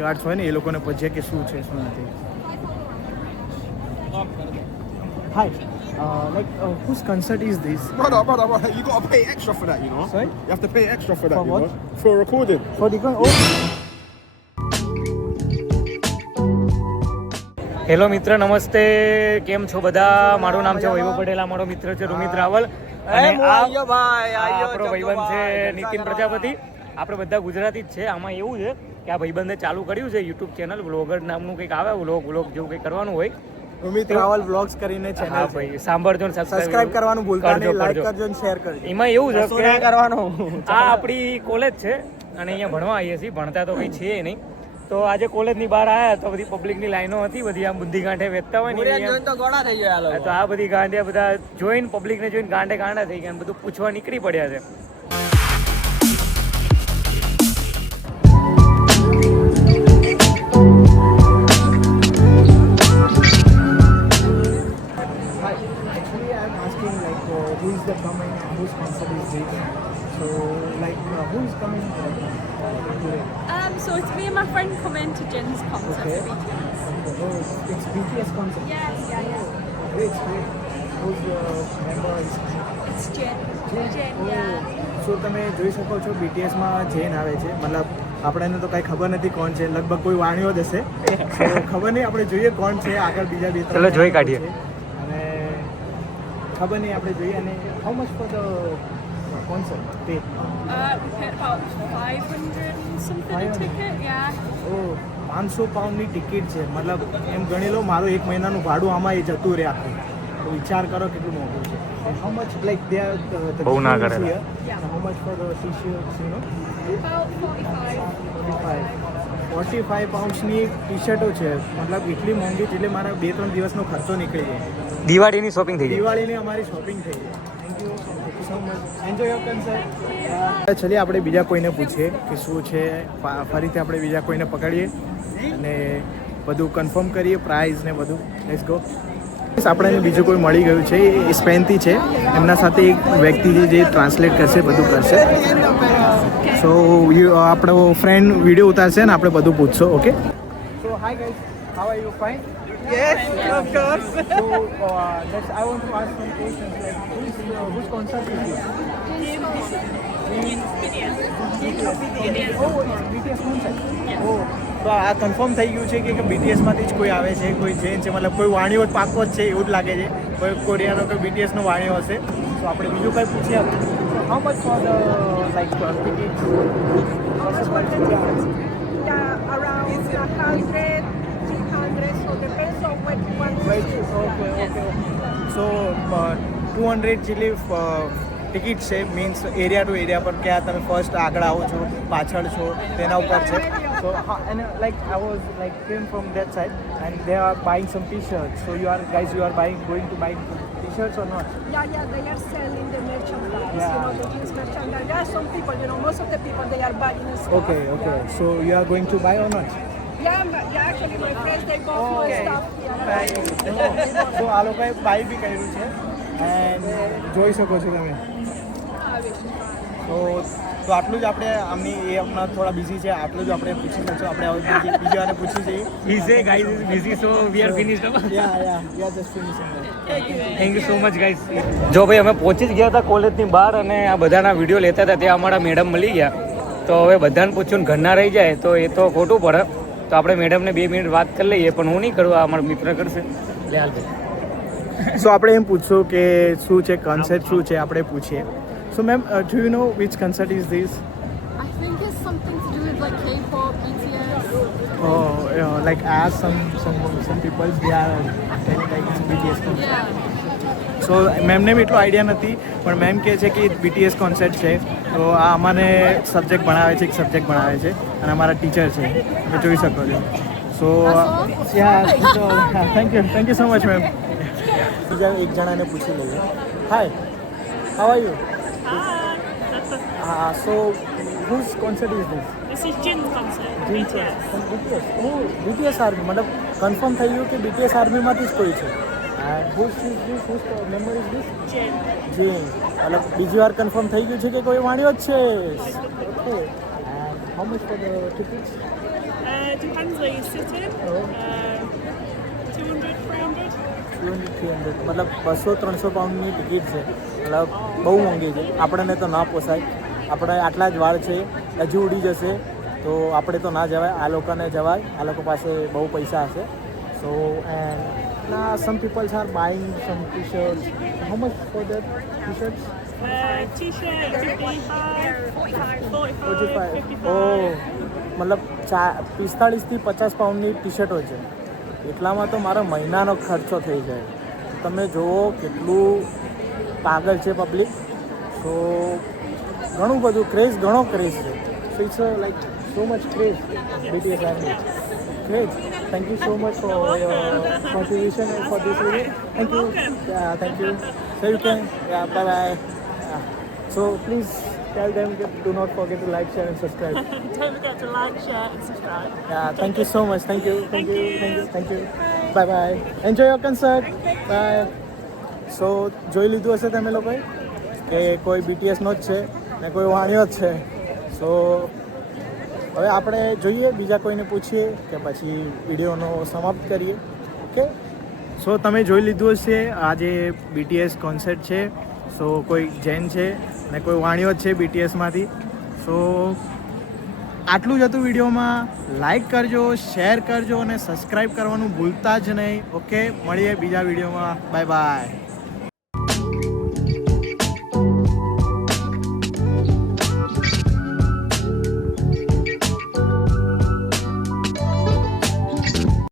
Guards હોય ને એ લોકોને પૂછીએ કે શું છે શું નથી. હાય whose concert is this? Brother, you gotta pay extra for that, you know. Sorry? You have to pay extra for that, For you what? know. For recording. For the hello મિત્ર, નમસ્તે. કેમ છો બધા? મારું નામ છે વૈભવ પટેલ, મારો મિત્ર છે રોમિત રાવલ અને આપણો ભાઈબંધ છે નીતિન પ્રજાપતિ. આપણે બધા ગુજરાતી જ છે. આમાં એવું છે કે આ ભાઈબંધે ચાલુ કર્યું છે યુટ્યુબ ચેનલ, વ્લોગર નામનું કંઈક આવે, વ્લોગ જેવું કંઈક કરવાનું હોય. રોમિત રાવલ વ્લોગ્સ કરીને ચેનલ. હા ભાઈ, સાંભળજો ને સબસ્ક્રાઇબ કરવાનું ભૂલતા નહીં, લાઈક કરજો અને શેર કરજો. એમાં એવું છે કે કરવાનું આ આપણી કોલેજ છે અને અહીંયા ભણવા આવીએ છીએ. ભણતા તો કંઈ છે નહીં. તો આજે કોલેજની બહાર આવ્યા તો બધી પબ્લિકની લાઈનો હતી, બધી આમ બુદ્ધિ ગાંઠે વેચતા હોય ને તો ગોળા થઈ ગયા. તો આ બધી ગાંઠે બધા જોઈને, પબ્લિકને જોઈને ગાંઠા થઈ ગયા, બધું પૂછવા નીકળી પડ્યા છે. Who is the coming? Whose concert is this? So, who is coming today? So it's me and my friend coming to Jin's concert Okay. for BTS. Oh, it's BTS concert. Yeah. Great. Who's the member? It's Jin. Jin, Oh. yeah. So તમે જોઈ શકો છો BTSમાં જેન આવે છે. મતલબ આપણને તો કાંઈ ખબર નથી કોણ છે, લગભગ કોઈ વાણીઓ જ હશે. So ખબર નહીં, આપણે જોઈએ કોણ છે આગળ. બીજા બે ચલો જોઈ કાઢીએ. અને ખબર નહીં, આપણે જોઈએ. અને how much for the concert pay? We paid about 500 and something a 500? ticket, yeah. ઓ, 500 પાઉન્ડની ટિકિટ છે. મતલબ એમ ગણી લો, મારું એક મહિનાનું ભાડું આમાં એ જતું રહે આખું. તો વિચાર કરો કેટલું મોંઘું છે. How much like they are બહુ ના કરેલા. How much for the T-shirts, you know? About 45. 45 પાઉન્ડ્સની ટી-શર્ટો છે. મતલબ એટલી મોંઘી છે, એટલે મારા 2-3 દિવસનો ખર્ચો નીકળી જાય. દિવાળીની શોપિંગ થઈ જાય. દિવાળીની અમારી શોપિંગ થઈ જાય. Thank you so much. Enjoy your concert. ચલીએ આપણે બીજા કોઈને પૂછીએ કે શું છે. ફરીથી આપણે બીજા કોઈને પકડીએ અને બધું કન્ફર્મ કરીએ, પ્રાઇઝ ને બધું. Let's go. આપણને બીજું કોઈ મળી ગયું છે, એ સ્પેનથી છે. એમના સાથે એક વ્યક્તિ છે જે ટ્રાન્સલેટ કરશે, બધું કરશે. સો આપણો ફ્રેન્ડ વિડીયો ઉતારશે ને આપણે બધું પૂછશો. Okay. So hi guys, how are you? Fine? Yes, of course. So, I want to ask some questions. Whose concert is this? Oh, it's BTS concert. Oh, તો આ કન્ફર્મ થઈ ગયું છે કે BTSમાંથી જ કોઈ આવે છે, કોઈ જૈન છે, મતલબ કોઈ વાણીઓ પાકો જ છે એવું જ લાગે છે. કોઈ કોરિયાનો કોઈ BTSનો વાણીઓ હશે. તો આપણે બીજું કંઈ પૂછીએ. How much for the like ticket? Yeah, around 100, 300, so depends on what you want to see. Okay. So 200 જેટલી ટિકિટ છે. મીન્સ એરિયા ટુ એરિયા પર ક્યાં તમે ફર્સ્ટ આગળ આવો છો, પાછળ છો, તેના ઉપર છે. સો and like I was like came from that side and they are buying some t-shirts. So you are going to buy t-shirts or not? Yeah, they are selling the merchandise, Yeah. the jeans merchandise. There are some people, most of the people, they are buying stuff. Okay. Yeah. So you are going to buy or not? Yeah, actually my friends, they bought more stuff. So આ લોકોએ by બી કર્યું છે and જોઈ શકો છો તમે. તો આટલું જ આપણે આમની એ હમણાં થોડા બિઝી છે, આટલું જ આપણે પૂછી શકશો. આપણે હવે બીજી વારે પૂછી જઈએ. Busy guys is busy, so we are finished. Yeah, just finishing. Thank you so much guys. જો ભાઈ, અમે પહોંચી જ ગયા હતા કોલેજની બહાર અને આ બધાના વિડીયો લેતા હતા. ત્યાં અમારા મેડમ મળી ગયા. તો હવે બધાને પૂછ્યું ઘરના રહી જાય તો એ તો ખોટું પડે. તો આપણે મેડમને 2 મિનિટ વાત કરી લઈએ, પણ હું નહીં કરું, આ અમારો મિત્ર કરશે. લે હાલ ભાઈ. સો આપણે એમ પૂછશું કે શું છે કન્સર્ટ, શું છે આપણે પૂછીએ. So ma'am, do you know which concert is this? I think it's something to do with like K-pop, BTS. Like ask some people, they are telling like it's BTS concert. Yeah. સો મેમને બી એટલો idea નથી, પણ ma'am કહે છે કે BTS concert છે. તો આ અમને સબ્જેક્ટ ભણાવે છે, એક સબ્જેક્ટ ભણાવે છે અને અમારા ટીચર છે, તમે જોઈ શકો છો. So thank you so much ma'am. બીજા એક જણાને પૂછી લઈએ. Hi, how are you? So whose concert is this? This is Jin's concert. BTS. Oh, BTS army. મતલબ કન્ફર્મ થઈ ગયું કે BTS આર્મીમાંથી જ કોઈ છે. whose member is this? Jin. Jin. મતલબ બીજી વાર કન્ફર્મ થઈ ગયું છે કે કોઈ વાણીઓ જ છે. Okay. How much for the tickets? actually sitting. 200, 300. 300 મતલબ 200-300 પાઉન્ડની ટિકિટ છે, મતલબ બહુ મોંઘી છે. આપણને તો ના પોસાય, આપણે આટલા જ વાર છે, હજુ ઉડી જશે તો આપણે તો ના જવાય. આ લોકોને જવાય, આ લોકો પાસે બહુ પૈસા હશે. સો એન્ડ ના some peoples are buying some T shirts. How much for that T shirts? T-shirt 55, 45, 55. ઓ મતલબ 45થી 50 પાઉન્ડની ટી શર્ટ હોય છે. એટલામાં તો મારો મહિનાનો ખર્ચો થઈ જાય. તમે જુઓ કેટલું પાગલ છે પબ્લિક. સો ઘણું બધું ક્રેઝ, ઘણો ક્રેઝ છે. So it's like so much craze BTS army craze. Thank you so much for your contribution for this video. Thank you. Thank you. So you can bye bye. So please tell them that do not forget to like, share and subscribe. Don't forget to like, share, and subscribe. Yeah, thank you so much. Thank you. Bye bye. Enjoy your concert. Bye. So જોઈ લીધું હશે તમે લોકોએ કે કોઈ BTSનો જ છે ને કોઈ વાણિયો જ છે. સો હવે આપણે જોઈએ, બીજા કોઈને પૂછીએ કે પછી વિડીયોનો સમાપ્ત કરીએ. ઓકે, સો તમે જોઈ લીધું હશે આજે BTS કોન્સર્ટ છે. સો કોઈ જૈન છે ને કોઈ વાણિયો જ છે BTSમાંથી. સો આટલું જ હતું વિડીયોમાં. લાઈક કરજો, શેર કરજો અને સબસ્ક્રાઈબ કરવાનું ભૂલતા જ નહીં. ઓકે, મળીએ બીજા વિડીયોમાં. Bye bye.